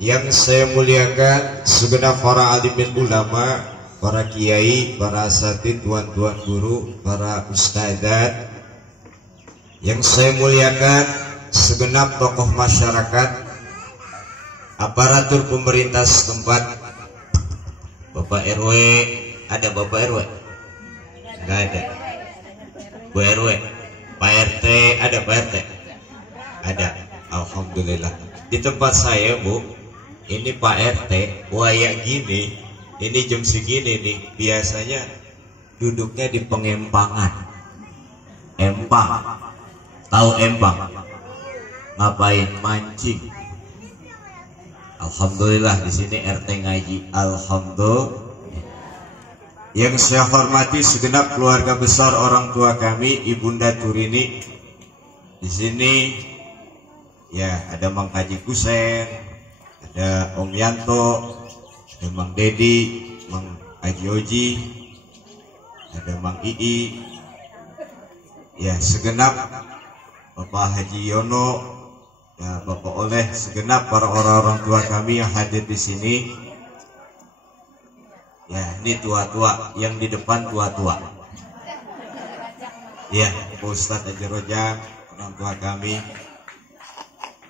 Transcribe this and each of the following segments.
Yang saya muliakan segenap para alimin ulama, para kiai, para asatidz, tuan-tuan guru, para ustadzat. Yang saya muliakan segenap tokoh masyarakat, aparatur pemerintah setempat. Bapak RW, ada Bapak RW? Enggak ada. Bu RW, Pak RT, ada Pak RT? Ada. Alhamdulillah. Di tempat saya, Bu, ini Pak RT, wayak gini, ini jam segini nih, biasanya duduknya di pengempangan. Empang. Tahu empang? Ngapain? Mancing. Alhamdulillah di sini RT ngaji. Alhamdulillah. Yang saya hormati segenap keluarga besar orang tua kami, Ibunda Turini. Di sini ya ada Mang Haji Kusen, ada Om Yanto, ada Mang Dedi, Mang Haji Oji, ada Mang Ii, ya segenap Bapak Haji Yono, ya Bapak Oleh, segenap para orang-orang tua kami yang hadir di sini. Ya, ini tua-tua, yang di depan tua-tua. Ya, Pak Ustadz Haji Rojak, orang tua kami.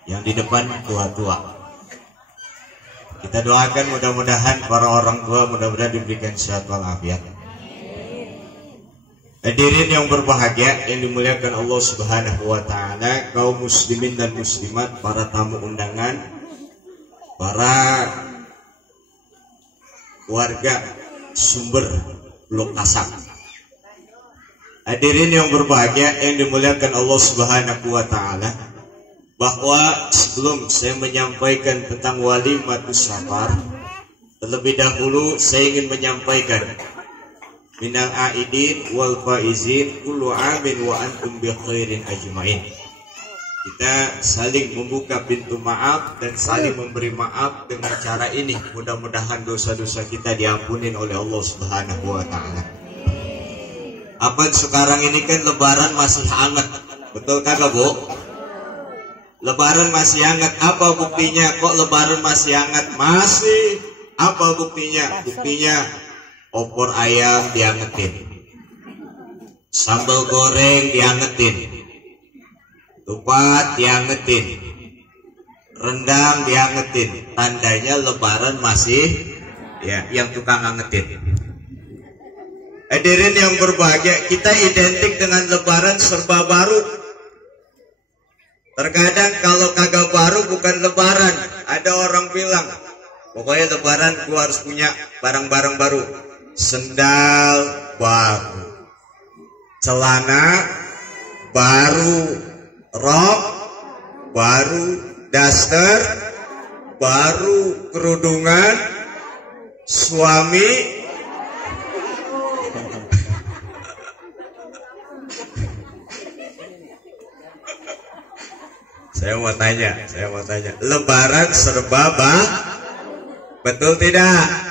Yang di depan tua-tua. Kita doakan mudah-mudahan para orang tua mudah-mudahan diberikan sehat walafiat. Hadirin yang berbahagia yang dimuliakan Allah Subhanahu wa taala, kaum muslimin dan muslimat, para tamu undangan, para warga sumber Blok Kasang. Hadirin yang berbahagia yang dimuliakan Allah Subhanahu wa taala, bahwa sebelum saya menyampaikan tentang walimatus safar, terlebih dahulu saya ingin menyampaikan minal aidin wal faizin kullu amin wa antum bi khairin ajmain. Kita saling membuka pintu maaf dan saling memberi maaf dengan cara ini. Mudah-mudahan dosa-dosa kita diampunin oleh Allah Subhanahu wa taala. Apa sekarang ini kan lebaran masih hangat. Betul kagak, Bu? Lebaran masih hangat. Apa buktinya kok lebaran masih hangat? Masih. Apa buktinya? Buktinya opor ayam diangetin, sambal goreng diangetin, tupat diangetin, rendang diangetin. Tandanya lebaran masih ya yang tukang angetin. Hadirin yang berbahagia, kita identik dengan lebaran serba baru. Terkadang kalau kagak baru bukan lebaran. Ada orang bilang, pokoknya lebaran gua harus punya barang-barang baru. Sendal baru, celana baru, rok baru, daster baru, kerudungan suami Saya mau tanya, lebaran serba betul tidak?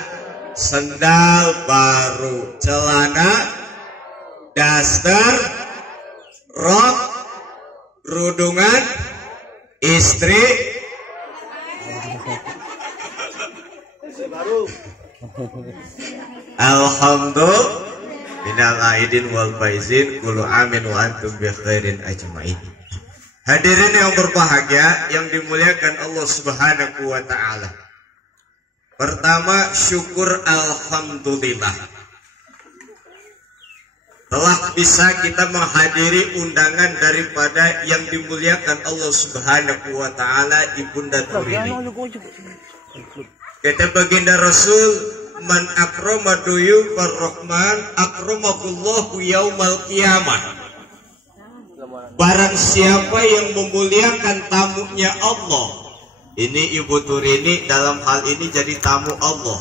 Sendal baru, celana, daster, rok, kerudungan, istri baru. Alhamdulillah, minal aidin wal faizin kullu amin wa antum bi khairin ajmain. Hadirin yang berbahagia yang dimuliakan Allah Subhanahu wa taala. Pertama, syukur alhamdulillah telah bisa kita menghadiri undangan daripada yang dimuliakan Allah Subhanahu wa taala, Ibunda Turini. Kata baginda Rasul, man akrama duyufar rahman akramakullahu yaumal qiyamah. Barang siapa yang memuliakan tamunya Allah, ini Ibu Turini dalam hal ini jadi tamu Allah.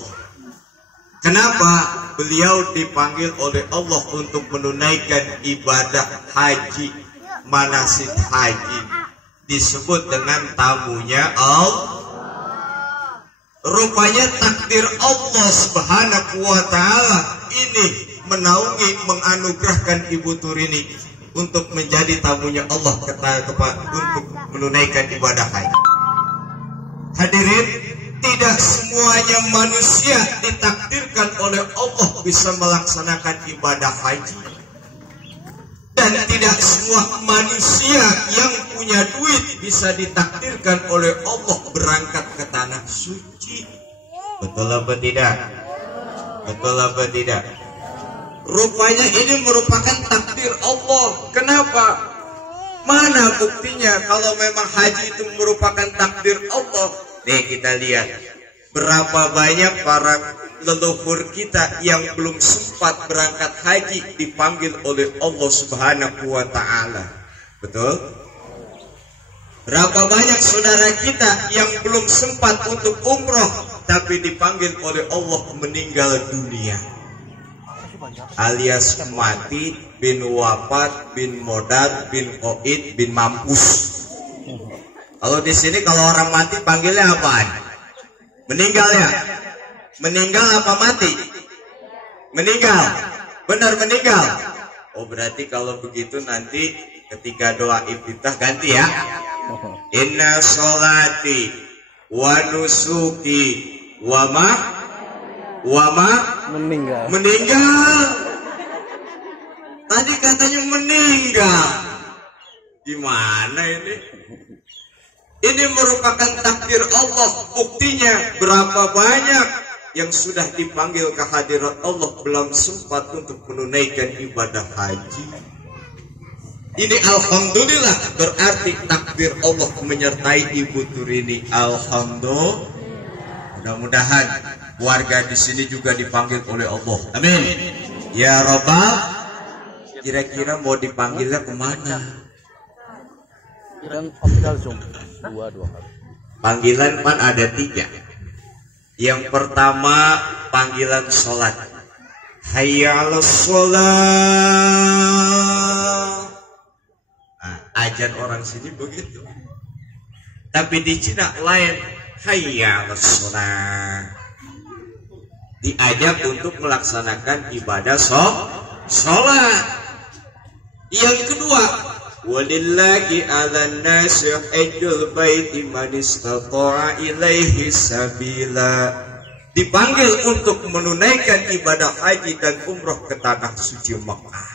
Kenapa? Beliau dipanggil oleh Allah untuk menunaikan ibadah haji, manasik haji. Disebut dengan tamunya Allah. Rupanya takdir Allah Subhanahu wa taala ini menaungi, menganugerahkan Ibu Turini untuk menjadi tamunya Allah untuk menunaikan ibadah haji. Hadirin tidak semuanya manusia ditakdirkan oleh Allah bisa melaksanakan ibadah haji. Dan tidak semua manusia yang punya duit bisa ditakdirkan oleh Allah berangkat ke tanah suci. Betul apa tidak? Betul apa tidak? Rupanya ini merupakan takdir Allah. Kenapa? Mana buktinya kalau memang haji itu merupakan takdir Allah? Nih kita lihat berapa banyak para leluhur kita yang belum sempat berangkat haji dipanggil oleh Allah Subhanahu wa Ta'ala. Betul? Berapa banyak saudara kita yang belum sempat untuk umroh tapi dipanggil oleh Allah meninggal dunia, alias mati, bin wafat, bin modal, bin oid, bin mampus. Kalau di sini kalau orang mati panggilnya apaan? Meninggal ya? Meninggal apa mati? Meninggal. Benar meninggal. Oh berarti kalau begitu nanti ketika doa iftitah ganti ya. Inna sholati wa nusuki wa ma meninggal. Tadi katanya meninggal. Gimana ini? Ini merupakan takdir Allah. Buktinya berapa banyak yang sudah dipanggil ke hadirat Allah belum sempat untuk menunaikan ibadah haji. Ini alhamdulillah berarti takdir Allah menyertai Ibu Turini. Alhamdulillah. Mudah-mudahan warga di sini juga dipanggil oleh Allah. Amin. Ya Rabbal. Kira-kira mau dipanggilnya kemana? Dan optical zoom dua kali. Panggilan pan ada 3. Yang pertama panggilan sholat. Hayya 'alas sholat. Nah, ajan orang sini begitu. Tapi di Cina lain. Hayya 'alas sholat. Diajak untuk melaksanakan ibadah sholat. Yang kedua, walillahi 'alan nasi hajjul baiti man istata'a ilaihi sabila. Dipanggil untuk menunaikan ibadah haji dan umroh ke tanah suci Makkah.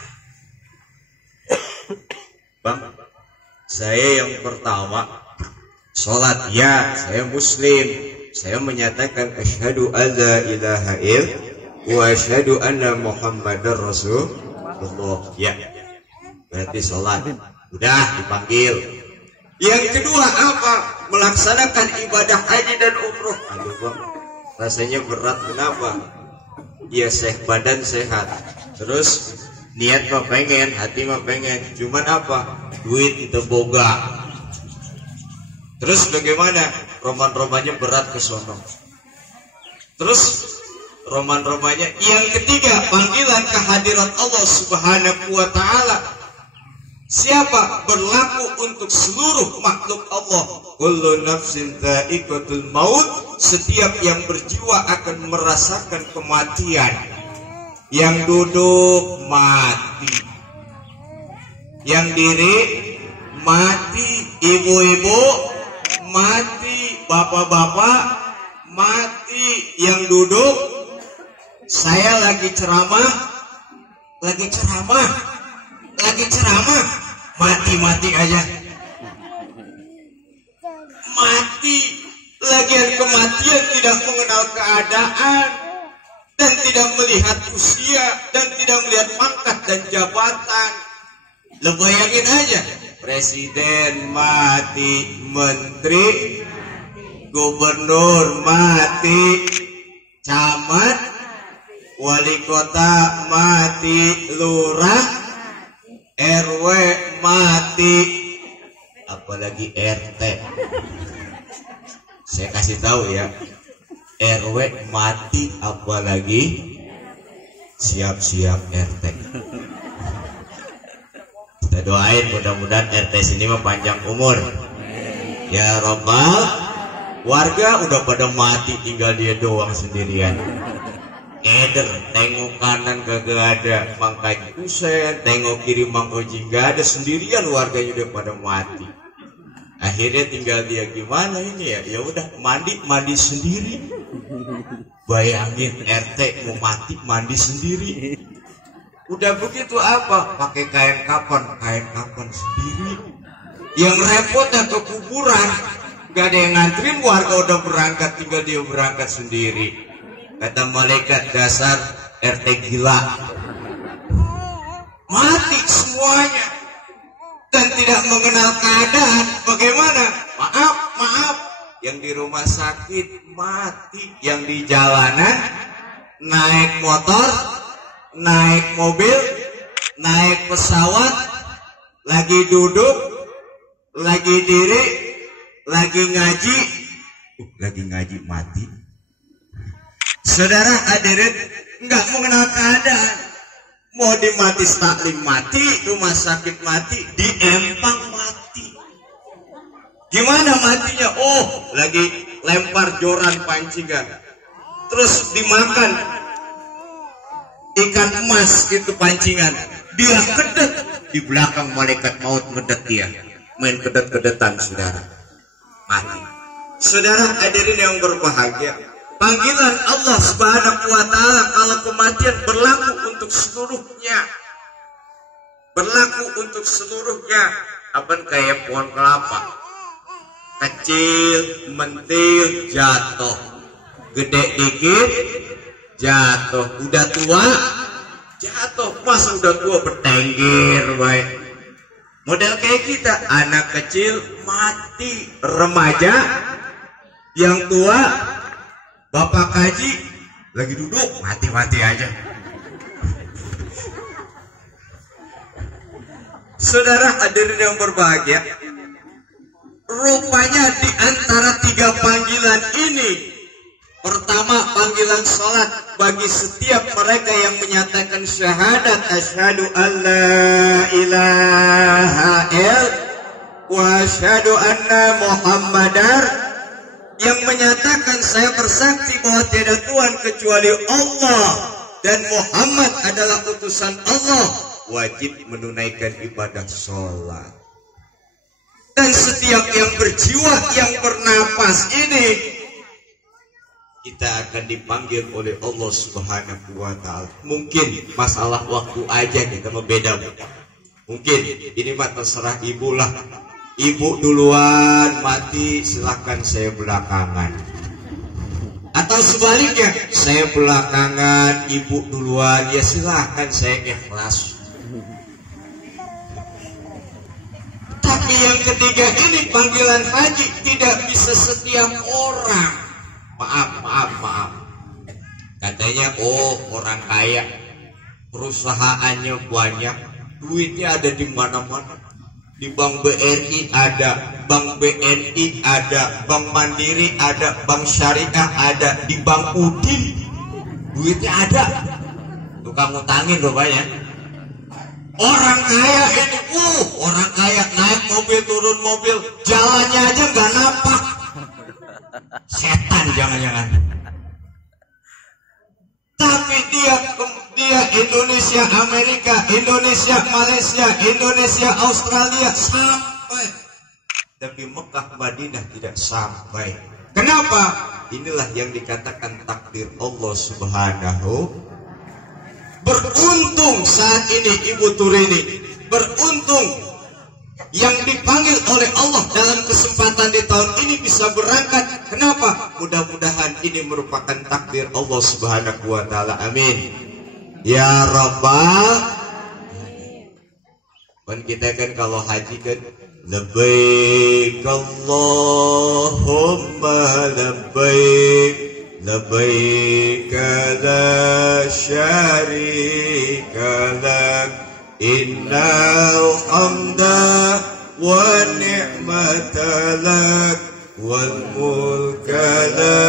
Bang, saya yang pertama sholat ya, saya muslim. Saya menyatakan asyhadu alla ilaha illallah wa asyhadu anna muhammadar rasulullah. Ya. Berarti sholat. Udah dipanggil. Yang kedua apa? Melaksanakan ibadah haji dan umroh. Aduh bang, rasanya berat. Kenapa? Ya badan sehat. Terus niat mah pengen, hati mah pengen. Cuman apa? Duit itu boga. Terus bagaimana? Roman-romannya berat ke sono. Terus roman-romannya. Yang ketiga panggilan kehadiran Allah Subhanahu wa Ta'ala. Siapa? Berlaku untuk seluruh makhluk Allah. Kullu nafsin dha'iqatul maut. Setiap yang berjiwa akan merasakan kematian. Yang duduk mati, yang diri mati, ibu-ibu mati, bapak-bapak mati, yang duduk. Saya lagi ceramah, mati aja. Mati. Lagian kematian tidak mengenal keadaan dan tidak melihat usia dan tidak melihat pangkat dan jabatan. Lo bayangin aja, presiden mati, menteri, gubernur mati, camat, wali kota mati, lurah, RW mati, apalagi RT. Saya kasih tahu ya, RW mati apalagi siap-siap RT. Kita doain mudah-mudahan RT sini mah panjang umur. Ya Rabbal, warga udah pada mati tinggal dia doang sendirian. Eder, tengok kanan kagak ada Mang Kaji Kusen, tengok kiri Mang Oji gak ada, sendirian warganya udah pada mati. Akhirnya tinggal dia gimana ini ya? Ya udah mandi sendiri. Bayangin RT mau mandi sendiri. Udah begitu apa? Pakai kain kapan sendiri. Yang repotnya ke kuburan, gak ada yang nganterin, warga udah berangkat, tinggal dia berangkat sendiri. Kata malaikat, dasar RT gila. Mati semuanya dan tidak mengenal keadaan. Bagaimana? Maaf, yang di rumah sakit mati, yang di jalanan naik motor, naik mobil, naik pesawat, lagi duduk, lagi diri, lagi ngaji mati. Saudara hadirin, nggak mengenal keadaan. Mau di Matis Taklim mati, rumah sakit mati, di Empang mati. Gimana matinya? Oh, lagi lempar joran pancingan, terus dimakan ikan emas itu pancingan. Dia kedet, di belakang malaikat maut ngedet dia. Main kedet-kedetan, saudara. Mati. Saudara hadirin yang berbahagia, panggilan Allah Subhanahu wa Ta'ala kalau kematian berlaku untuk seluruhnya. Apa kayak pohon kelapa, kecil mentil jatuh, gede dikit jatuh, udah tua jatuh. Masa udah tua bertengger baik. Model kayak kita, anak kecil mati, remaja, yang tua, bapak kaji lagi duduk mati aja. Saudara hadirin yang berbahagia, rupanya di antara 3 panggilan ini, pertama panggilan sholat bagi setiap mereka yang menyatakan syahadat asyhadu alla ilaha illallah wa asyhadu anna muhammadar, yang menyatakan saya bersaksi bahwa tiada Tuhan kecuali Allah dan Muhammad adalah utusan Allah, wajib menunaikan ibadah sholat. Dan setiap yang berjiwa, yang bernapas ini, kita akan dipanggil oleh Allah Subhanahu wa Ta'ala. Mungkin masalah waktu aja kita membeda. Mungkin ini mah terserah ibu lah. Ibu duluan mati, silahkan saya belakangan. Atau sebaliknya, saya belakangan, ibu duluan, ya silahkan saya ikhlas. Tapi yang ketiga ini, panggilan haji, tidak bisa setiap orang. Maaf. Katanya, orang kaya, perusahaannya banyak, duitnya ada di mana-mana. Di Bank BRI ada, Bank BNI ada, Bank Mandiri ada, Bank Syariah ada, di Bank Udin duitnya ada. Tukang ngutangin rupanya. Orang kaya ini, orang kaya naik mobil, turun mobil, jalannya aja nggak napak. Setan jangan-jangan. Tapi dia Indonesia Amerika, Indonesia Malaysia, Indonesia Australia sampai. Tapi Mekah Madinah tidak sampai. Kenapa? Inilah yang dikatakan takdir Allah Subhanahu. Beruntung saat ini Ibu Turini, beruntung yang dipanggil oleh Allah dalam kesempatan di tahun ini bisa berangkat. Kenapa? Mudah-mudahan ini merupakan takdir Allah Subhanahu wa Ta'ala. Amin ya Rabbal. Kan kita kan kalau haji kan, labbaik Allahumma labbaik, labbaik la syarika lak, innal hamda wa ni'mata lak, wal mulka la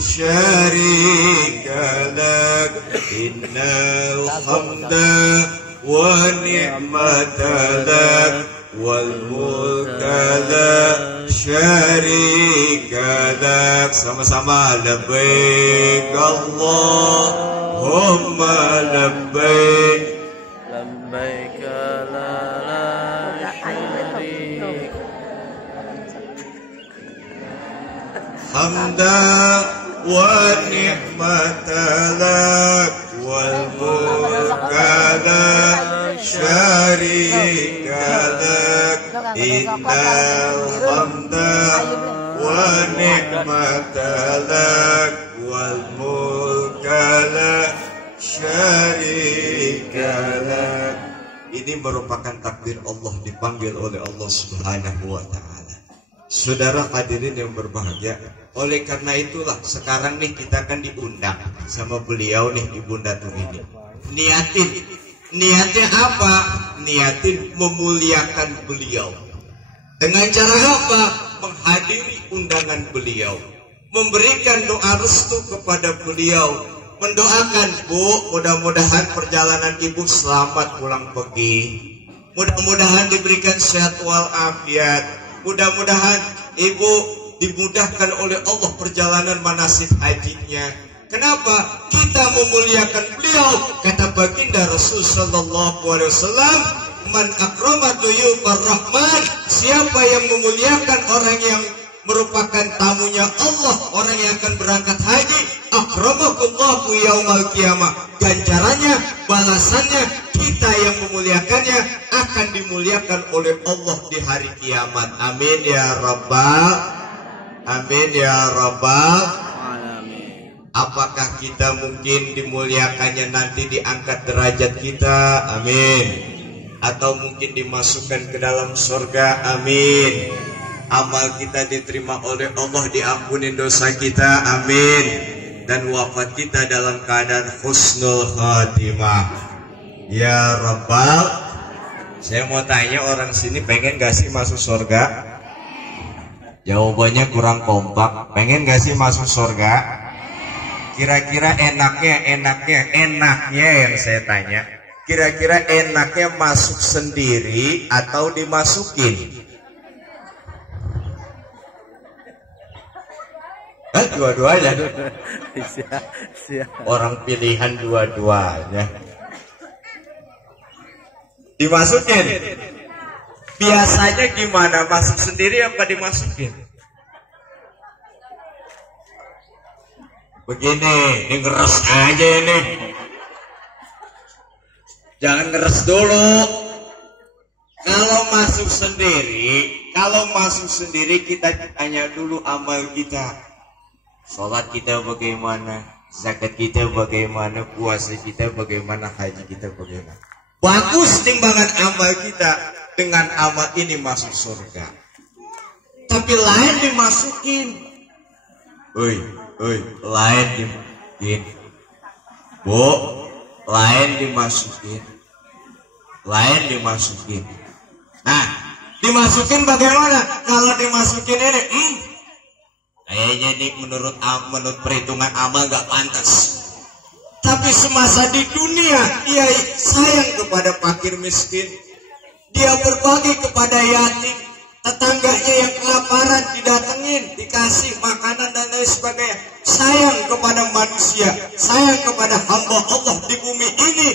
syarika lak, innal hamda wa ni'mata lak, wal mulka la syarika lak. Sama-sama, labbaik Allahumma labbaik, labbaik la syarika hamda wa ni'mata lak wal mulka la syarika lak innal hamda wa ni'mata lak wal mulka la syarika lak. Ini merupakan takdir Allah, dipanggil oleh Allah Subhanahu wa ta'ala. Saudara hadirin yang berbahagia, oleh karena itulah sekarang nih kita kan diundang sama beliau nih di Bunda Tung ini. Niatnya apa? Niatin memuliakan beliau. Dengan cara apa? Menghadiri undangan beliau, memberikan doa restu kepada beliau, mendoakan, Bu, mudah-mudahan perjalanan Ibu selamat pulang pergi. Mudah-mudahan diberikan sehat walafiat. Mudah-mudahan Ibu dimudahkan oleh Allah perjalanan manasik hajinya. Kenapa? Kita memuliakan beliau. Kata baginda Rasul sallallahu alaihi wasallam, "Man akrama duyufar rahman." Siapa yang memuliakan orang yang merupakan tamunya Allah, orang yang akan berangkat haji, akramakumullahu yaumal qiyamah. Ganjarannya, balasannya, kita yang memuliakannya akan dimuliakan oleh Allah di hari kiamat. Amin ya rabbal, amin ya rabbal alamin. Apakah kita mungkin dimuliakannya nanti diangkat derajat kita? Amin. Atau mungkin dimasukkan ke dalam surga? Amin. Amal kita diterima oleh Allah, diampuni dosa kita, amin. Dan wafat kita dalam keadaan husnul khatimah ya Rabbal. Saya mau tanya, orang sini pengen gak sih masuk surga? Jawabannya kurang kompak. Pengen gak sih masuk surga? Kira-kira enaknya yang saya tanya, kira-kira enaknya masuk sendiri atau dimasukin? Dua-duanya. Orang pilihan dua-duanya. Dimasukin. Biasanya gimana? Masuk sendiri apa dimasukin? Begini, ini ngeres aja ini. Jangan ngeres dulu. Kalau masuk sendiri kita tanya dulu amal kita. Sholat kita bagaimana, zakat kita bagaimana, puasa kita bagaimana, haji kita bagaimana. Bagus timbangan amal kita, dengan amal ini masuk surga. Tapi lain dimasukin. Lain dimasukin. Bu, lain dimasukin. Nah, dimasukin bagaimana? Kalau dimasukin ini, kayaknya nih menurut perhitungan amal gak pantas. Tapi semasa di dunia dia sayang kepada fakir miskin, dia berbagi kepada yatim, tetangganya yang kelaparan didatengin, dikasih makanan dan lain sebagainya. Sayang kepada manusia, sayang kepada hamba Allah di bumi ini.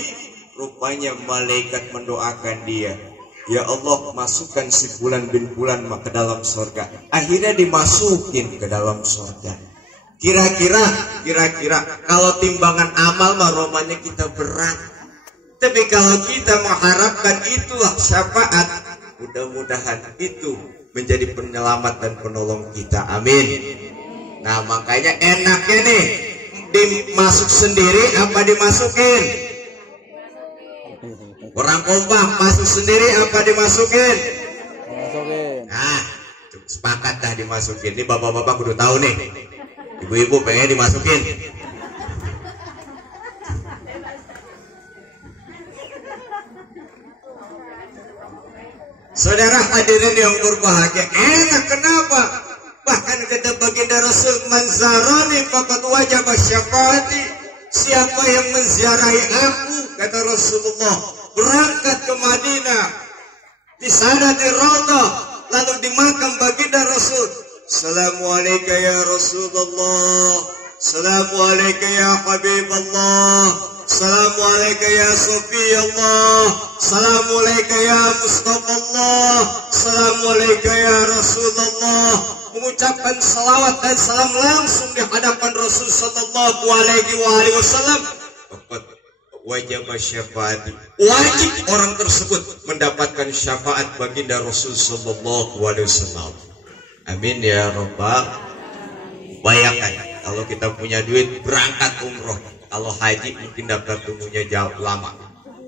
Rupanya malaikat mendoakan dia, ya Allah, masukkan si Fulan bin Fulan ke dalam surga. Akhirnya dimasukin ke dalam surga. Kira-kira kalau timbangan amal mah romanya kita berat. Tapi kalau kita mengharapkan itulah syafaat, mudah-mudahan itu menjadi penyelamat dan penolong kita. Amin. Nah, makanya enaknya nih, dimasuk sendiri apa dimasukin? Orang kompak, masuk sendiri apa dimasukin? Nah, sepakat dah dimasukin. Ini bapak-bapak kudu tahu nih. Ibu-ibu pengen dimasukin. Saudara hadirin yang berbahagia, enak kenapa? Bahkan kata baginda Rasul, "Man zarani faqad wajaba syafaati." Siapa yang menziarahi aku, kata Rasulullah, berangkat ke Madinah, di sana di Raudhah, lalu di makam baginda Rasul, "Assalamualaikum ya Rasulullah, Assalamualaikum ya Habiballah, Assalamualaikum ya Sofiyallah, Assalamualaikum ya Mustafa Allah, Assalamualaikum ya Rasulullah." mengucapkan salawat dan salam langsung di hadapan Rasul sallallahu alaihi wasallam, wajib syafaat. Wajib orang tersebut mendapatkan syafaat baginda Rasul sallallahu alaihi wasallam. Amin ya rabbal. Bayangkan kalau kita punya duit berangkat umroh, kalau haji mungkin daftar tunggunya jauh lama.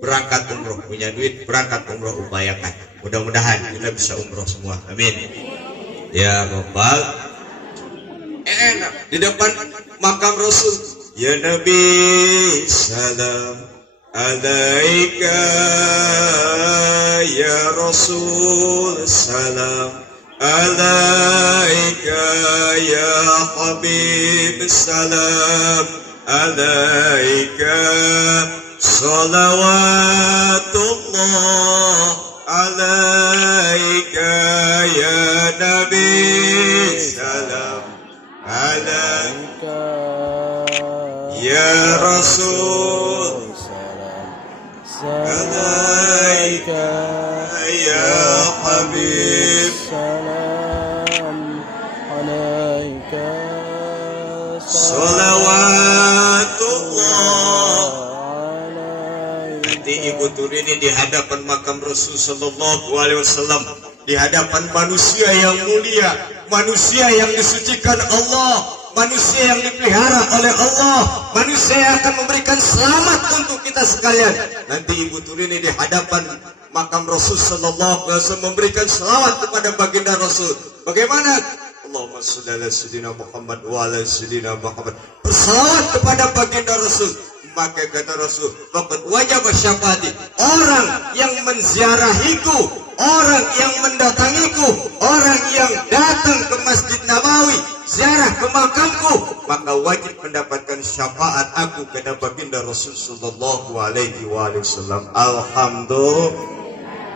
Berangkat umroh, punya duit berangkat umroh, upayakan. Mudah-mudahan kita bisa umroh semua. Amin ya rabbal. Enak di depan makam Rasul. Ya Nabi salam alaika, ya Rasul salam alaika, ya Habib salam alaika, salawatullah alaika, ya Nabi salam alaika, ya Rasul alaika, ya Habib salam alaika, salawatullah. Nanti Ibu Turini di hadapan makam Rasul sallallahu alaihi wasallam, di hadapan manusia yang mulia, manusia yang disucikan Allah, manusia yang dipelihara oleh Allah, manusia yang akan memberikan selamat untuk kita sekalian. Nanti Ibu Turini di hadapan makam Rasul sallallahu alaihi wasallam memberikan selawat kepada baginda Rasul. Bagaimana? Allahumma shalli ala sayyidina Muhammad wa ala sayyidina Muhammad. Berselawat kepada baginda Rasul. Maka kata Rasul, faqad wajaba syafaati. Orang yang menziarahiku, orang yang mendatangiku, orang yang datang ke Masjid Nabawi, ziarah ke makamku, maka wajib mendapatkan syafaat aku kepada baginda Rasul sallallahu alaihi wasallam.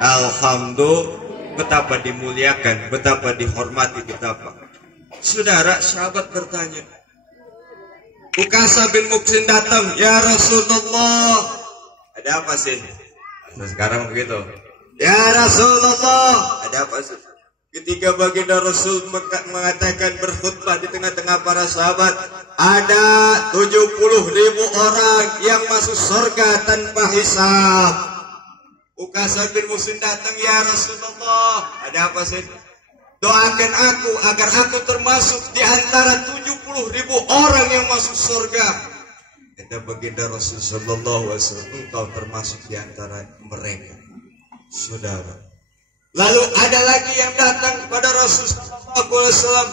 Alhamdulillah, betapa dimuliakan, betapa dihormati, betapa. Saudara, sahabat bertanya, Ukasa bin Muksin datang, ya Rasulullah. Ada apa sih? Nah, sekarang begitu. Ya Rasulullah, ada apa sih? Ketika baginda Rasul mengatakan berkhutbah di tengah-tengah para sahabat, ada 70.000 orang yang masuk surga tanpa hisab. Ukasa bin Muksin datang, ya Rasulullah. Ada apa sih? Doakan aku agar aku termasuk di antara 70.000 orang yang masuk surga. Kata baginda Rasul sallallahu alaihi wasallam, engkau termasuk di antara mereka, saudara. Lalu ada lagi yang datang kepada Rasul sallallahu alaihi wasallam,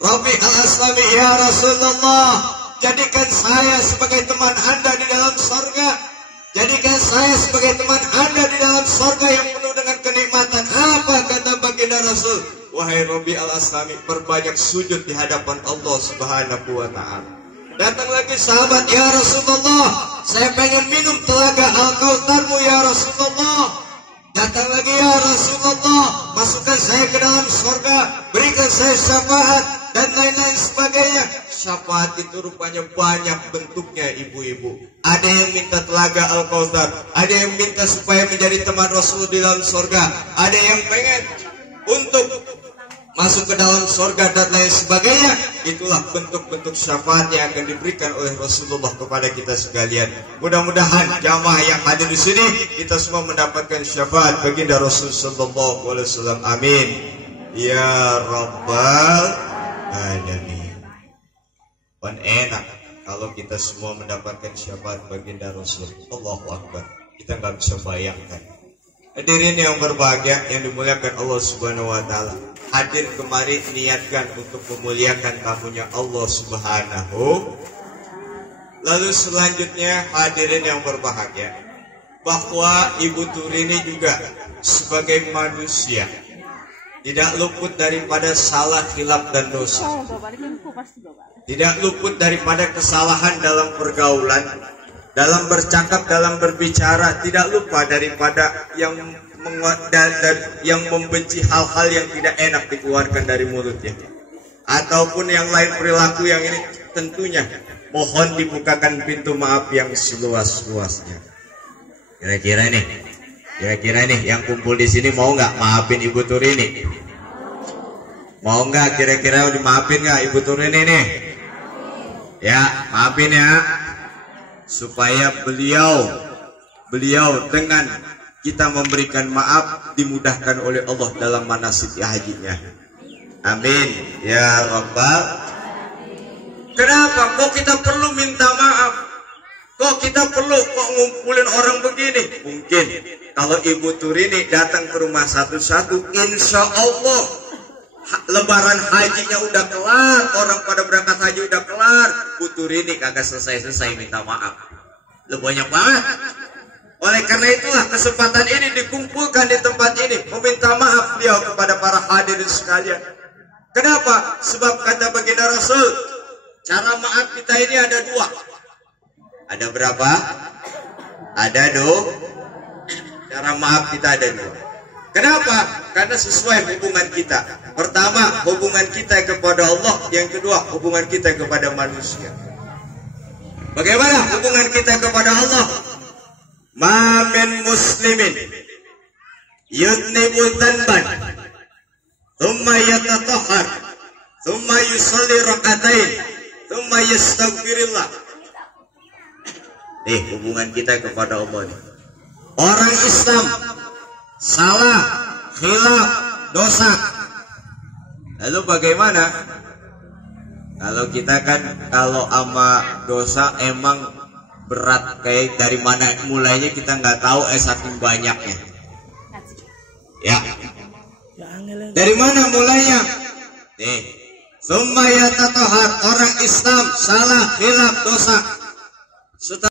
Rabi al-Aslami, ya Rasulullah, jadikan saya sebagai teman Anda di dalam surga. Jadikan saya sebagai teman Anda di dalam surga yang penuh dengan kenikmatan. Apa kata baginda Rasul? Wahai Rabi al-Aslami, perbanyak sujud di hadapan Allah subhanahu wa ta'ala. Datang lagi sahabat, ya Rasulullah, saya pengen minum telaga Al-Kautsarmu ya Rasulullah. Datang lagi, ya Rasulullah, masukkan saya ke dalam surga, berikan saya syafaat dan lain-lain sebagainya. Syafaat itu rupanya banyak bentuknya, ibu-ibu. Ada yang minta telaga Al-Kautsar, ada yang minta supaya menjadi teman Rasul di dalam surga, ada yang pengen untuk masuk ke dalam surga dan lain sebagainya. Itulah bentuk-bentuk syafaat yang akan diberikan oleh Rasulullah kepada kita sekalian. Mudah-mudahan jamaah yang hadir di sini kita semua mendapatkan syafaat baginda Rasul sallallahu alaihi wasallam. Amin ya rabbal alamin. Dan enak kalau kita semua mendapatkan syafaat baginda Rasul. Allahu akbar. Kita nggak bisa bayangkan. Hadirin yang berbahagia yang dimuliakan Allah Subhanahu wa taala. Hadir kemari niatkan untuk memuliakan tamunya Allah Subhanahu. Lalu selanjutnya hadirin yang berbahagia, bahwa Ibu Turini juga sebagai manusia tidak luput daripada salah, khilaf dan dosa. Tidak luput daripada kesalahan dalam pergaulan, dalam bercakap, dalam berbicara. Tidak lupa daripada yang membenci hal-hal yang tidak enak dikeluarkan dari mulutnya, ataupun yang lain perilaku yang ini. Tentunya mohon dibukakan pintu maaf yang seluas-luasnya. Kira-kira nih yang kumpul di sini mau nggak maafin Ibu Turini? Mau nggak kira-kira dimaafin nggak Ibu Turini nih? Ya, maafin ya. Supaya beliau dengan kita memberikan maaf dimudahkan oleh Allah dalam manasik hajinya. Amin ya Rabbal. Kenapa kok kita perlu minta maaf? Kok kita perlu ngumpulin orang begini? Mungkin kalau Ibu Turini datang ke rumah satu-satu, insya Allah lebaran hajinya udah kelar, orang pada berangkat haji udah kelar, Bu Turini kagak selesai-selesai minta maaf. Lebih banyak banget. Oleh karena itulah kesempatan ini dikumpulkan di tempat ini, meminta maaf beliau kepada para hadirin sekalian. Kenapa? Sebab kata baginda Rasul, cara maaf kita ini ada dua. Ada berapa? Ada dua. Cara maaf kita ada dua. Kenapa? Karena sesuai hubungan kita. Pertama, hubungan kita kepada Allah. Yang kedua, hubungan kita kepada manusia. Bagaimana hubungan kita kepada Allah? Ma min muslimin yudnibu dhanban thumma yatatahhar thumma yusalli rak'atain thumma yastaghfirullah. Hubungan kita kepada Allah nih. Orang Islam salah, khilaf, dosa. Lalu bagaimana? Kalau kita kan kalau ama dosa emang berat, kayak dari mana mulainya kita nggak tahu, saking banyaknya. Ya. Dari mana mulainya? Summa yatatahhar, orang Islam salah, khilaf, dosa.